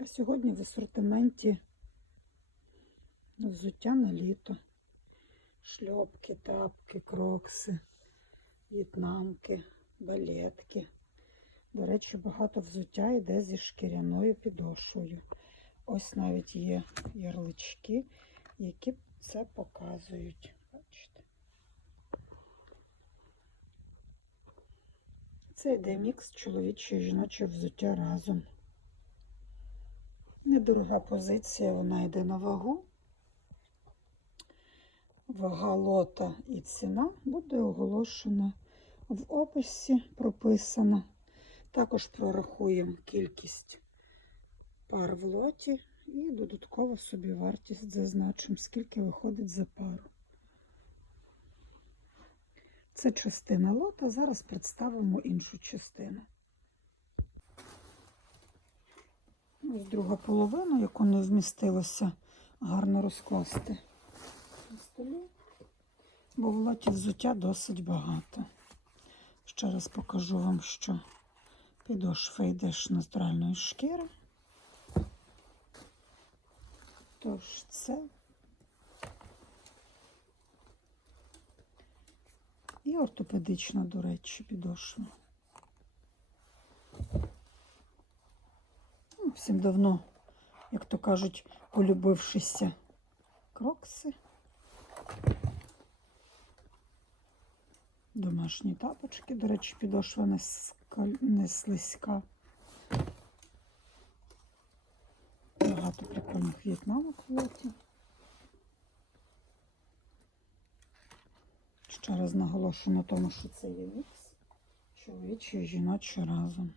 А сьогодні в асортименті взуття на літо. Шльопки, тапки, крокси, в'єтнамки, балетки. До речі, багато взуття йде зі шкіряною підошвою. Ось навіть є ярлички, які це показують. Бачите. Це йде мікс чоловіче і жіноче взуття разом. Недорога позиція, вона йде на вагу. Вага лота і ціна буде оголошена в описі, прописана. Також прорахуємо кількість пар в лоті і додатково собі вартість зазначимо, скільки виходить за пару. Це частина лота. Зараз представимо іншу частину. Ось друга половина, яку не вмістилося гарно розкласти на столі, бо в лоті взуття досить багато. Ще раз покажу вам, що підошва йде з натуральної шкіри. Тож це і ортопедична, до речі, підошва. Ну, Всім давно, як то кажуть, полюбившися крокси. Домашні тапочки, до речі, підошва не, скаль- не слизька. Багато прикольних в'єтнамок в лоті. Ще раз наголошую на тому, що це є мікс чоловічий і жіночий разом.